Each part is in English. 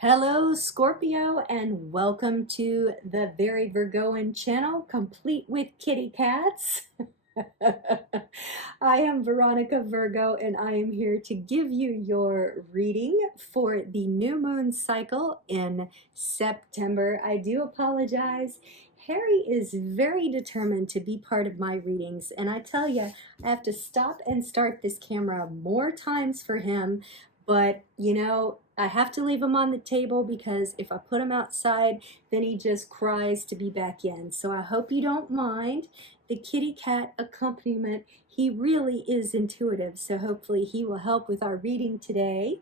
Hello, Scorpio, and welcome to the Very Virgoan channel, complete with kitty cats. I am Veronica Virgo, and I am here to give you your reading for the new moon cycle in September. I do apologize. Harry is very determined to be part of my readings, and I tell you, I have to stop and start this camera more times for him, but I have to leave him on the table because if I put him outside, then he just cries to be back in. So I hope you don't mind the kitty cat accompaniment. He really is intuitive, so hopefully he will help with our reading today.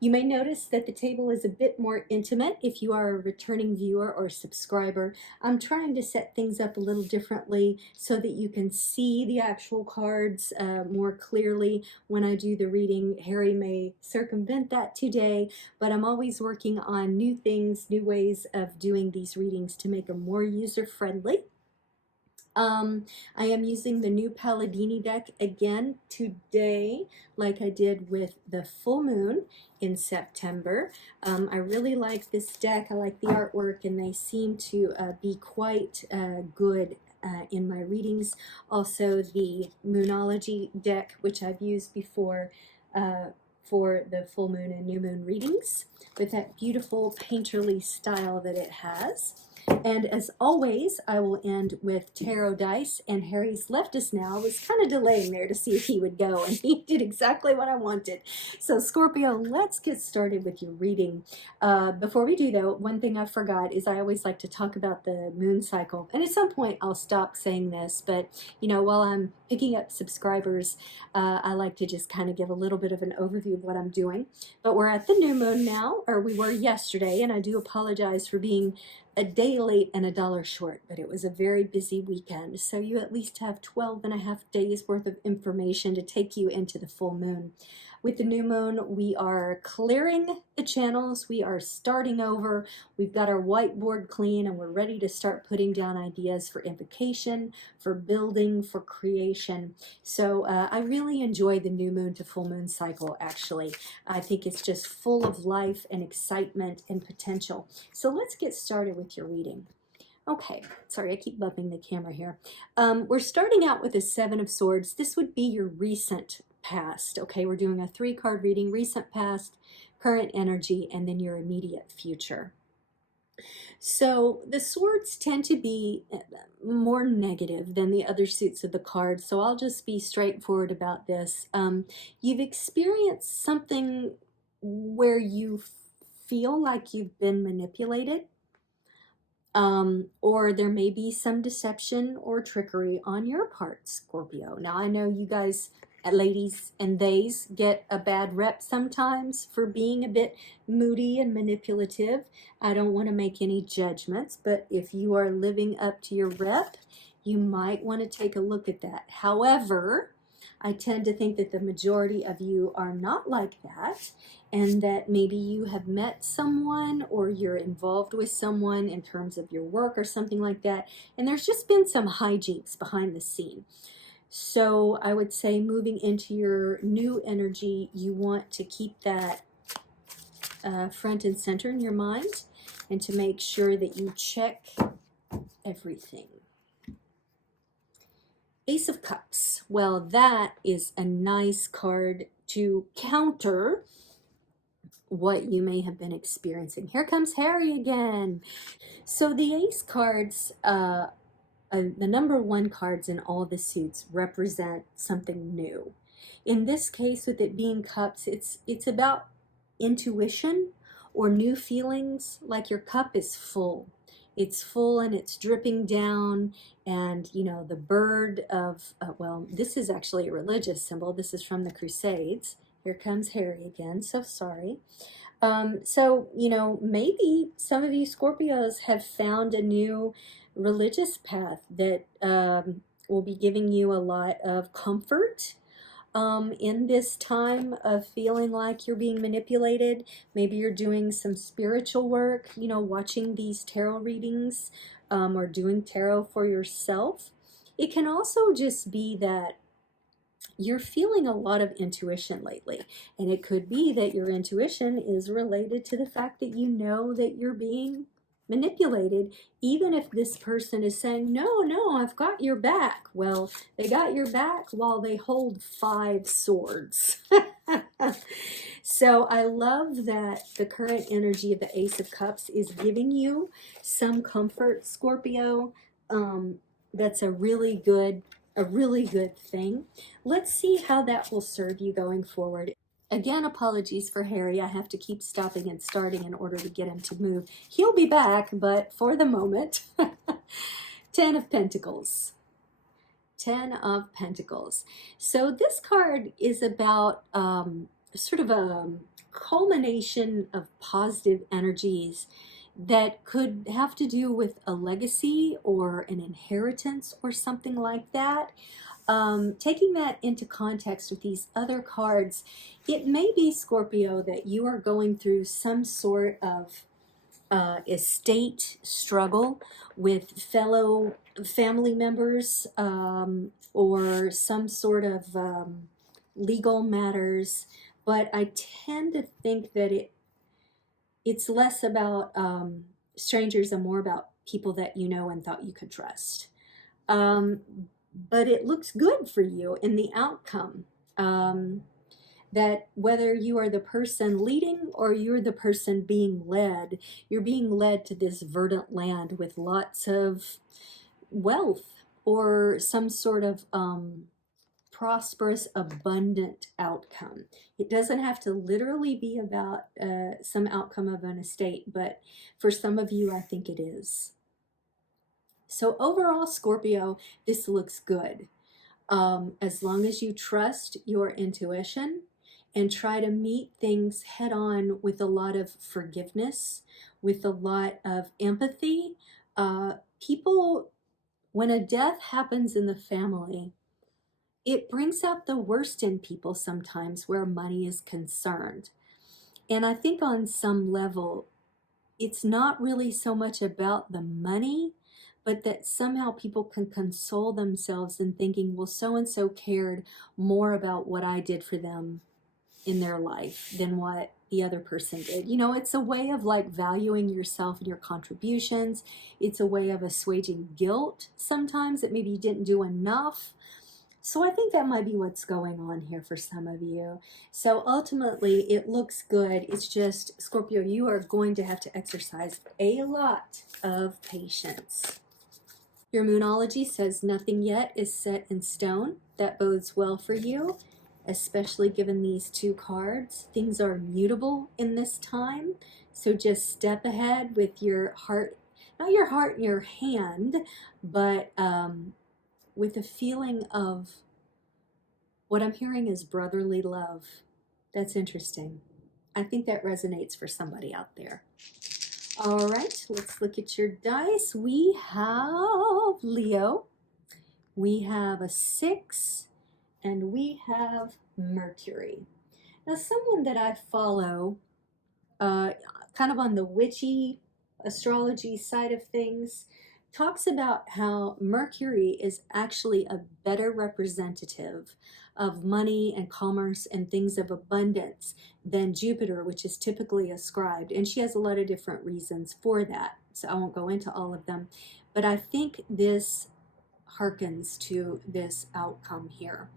You may notice that the table is a bit more intimate if you are a returning viewer or subscriber. I'm trying to set things up a little differently so that you can see the actual cards more clearly when I do the reading. Harry may circumvent that today, but I'm always working on new things, new ways of doing these readings to make them more user-friendly. I am using the new Palladini deck again today, like I did with the full moon in September. I really like this deck. I like the artwork, and they seem to be quite good in my readings. Also, the Moonology deck, which I've used before for the full moon and new moon readings, with that beautiful painterly style that it has. And as always, I will end with tarot dice, and Harry's left us now. I was kind of delaying there to see if he would go, and he did exactly what I wanted. So Scorpio, let's get started with your reading. Before we do though, one thing I forgot is I always like to talk about the moon cycle, and at some point I'll stop saying this, but while I'm picking up subscribers, I like to just kind of give a little bit of an overview of what I'm doing. But we're at the new moon now, or we were yesterday, and I do apologize for being a day late and $1 short, but it was a very busy weekend. So you at least have 12 and a half days worth of information to take you into the full moon. With the new moon, we are clearing the channels. We are starting over. We've got our whiteboard clean, and we're ready to start putting down ideas for invocation, for building, for creation. So I really enjoy the new moon to full moon cycle, actually. I think it's just full of life and excitement and potential. So let's get started with your reading. Okay, sorry, I keep bumping the camera here. We're starting out with a Seven of Swords. This would be your recent past. Okay, we're doing a 3-card reading: recent past, current energy, and then your immediate future. So the swords tend to be more negative than the other suits of the cards, so I'll just be straightforward about this. You've experienced something where you feel like you've been manipulated, or there may be some deception or trickery on your part, Scorpio. Now, I know you guys, ladies and theys, get a bad rep sometimes for being a bit moody and manipulative. I don't want to make any judgments, but if you are living up to your rep, you might want to take a look at that. However, I tend to think that the majority of you are not like that, and that maybe you have met someone or you're involved with someone in terms of your work or something like that, and there's just been some hijinks behind the scene. So I would say, moving into your new energy, you want to keep that front and center in your mind, and to make sure that you check everything. Ace of Cups. Well, that is a nice card to counter what you may have been experiencing. Here comes Harry again. So the ace cards, the number 1 cards in all the suits, represent something new. In this case, with it being cups, it's about intuition or new feelings, like your cup is full. It's full and it's dripping down, and the bird of, well, this is actually a religious symbol. This is from the Crusades. Here comes Harry again, so sorry. So, maybe some of you Scorpios have found a new religious path that will be giving you a lot of comfort in this time of feeling like you're being manipulated. Maybe you're doing some spiritual work, watching these tarot readings, or doing tarot for yourself. It can also just be that you're feeling a lot of intuition lately. And it could be that your intuition is related to the fact that you know that you're being manipulated, even if this person is saying, no, no, I've got your back. Well, they got your back while they hold 5 swords. So I love that the current energy of the Ace of Cups is giving you some comfort, Scorpio. That's a really good thing. Let's see how that will serve you going forward. Again, apologies for Harry. I have to keep stopping and starting in order to get him to move. He'll be back, but for the moment, 10 of Pentacles. 10 of Pentacles. So this card is about sort of a culmination of positive energies that could have to do with a legacy or an inheritance or something like that. Taking that into context with these other cards, it may be, Scorpio, that you are going through some sort of estate struggle with fellow family members, or some sort of legal matters, but I tend to think that it's less about strangers and more about people that you know and thought you could trust. But it looks good for you in the outcome. That whether you are the person leading or you're the person being led, you're being led to this verdant land with lots of wealth or some sort of prosperous, abundant outcome. It doesn't have to literally be about some outcome of an estate, but for some of you, I think it is. So overall, Scorpio, this looks good. As long as you trust your intuition and try to meet things head on with a lot of forgiveness, with a lot of empathy. People, when a death happens in the family, it brings out the worst in people sometimes where money is concerned. And I think on some level, it's not really so much about the money, but that somehow people can console themselves in thinking, well, so-and-so cared more about what I did for them in their life than what the other person did. You know, it's a way of like valuing yourself and your contributions. It's a way of assuaging guilt sometimes that maybe you didn't do enough. So I think that might be what's going on here for some of you. So ultimately, it looks good. It's just, Scorpio, you are going to have to exercise a lot of patience. Your Moonology says nothing yet is set in stone. That bodes well for you, especially given these 2 cards. Things are mutable in this time. So just step ahead with your heart, not your heart in your hand, but with a feeling of what I'm hearing is brotherly love. That's interesting. I think that resonates for somebody out there. All right, let's look at your dice. We have Leo, we have a 6, and we have Mercury. Now, someone that I follow, kind of on the witchy astrology side of things, talks about how Mercury is actually a better representative of money and commerce and things of abundance than Jupiter, which is typically ascribed. And she has a lot of different reasons for that, so I won't go into all of them. But I think this harkens to this outcome here.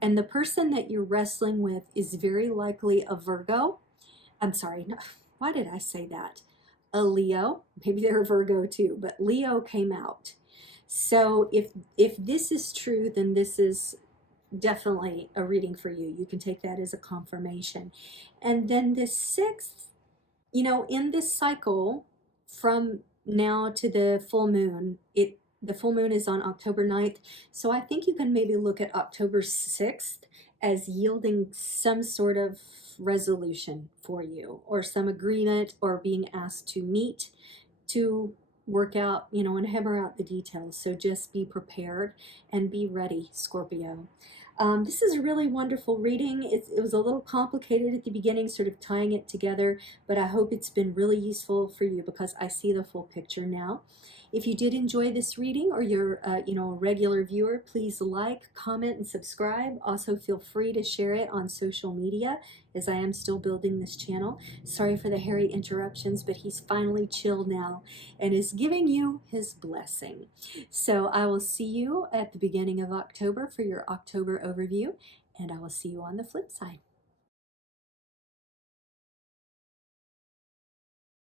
And the person that you're wrestling with is very likely a Virgo. I'm sorry, no, why did I say that? A Leo. Maybe they're a Virgo too, but Leo came out. So if this is true, then this is definitely a reading for you. You can take that as a confirmation. And then the 6th, you know, in this cycle from now to the full moon, the full moon is on October 9th. So I think you can maybe look at October 6th as yielding some sort of resolution for you, or some agreement, or being asked to meet to work out, you know, and hammer out the details. So just be prepared and be ready, Scorpio. This is a really wonderful reading. It was a little complicated at the beginning, sort of tying it together, but I hope it's been really useful for you because I see the full picture now. If you did enjoy this reading, or you're a regular viewer, please like, comment, and subscribe. Also, feel free to share it on social media, as I am still building this channel. Sorry for the Harry interruptions, but he's finally chilled now and is giving you his blessing. So I will see you at the beginning of October for your October overview, and I will see you on the flip side.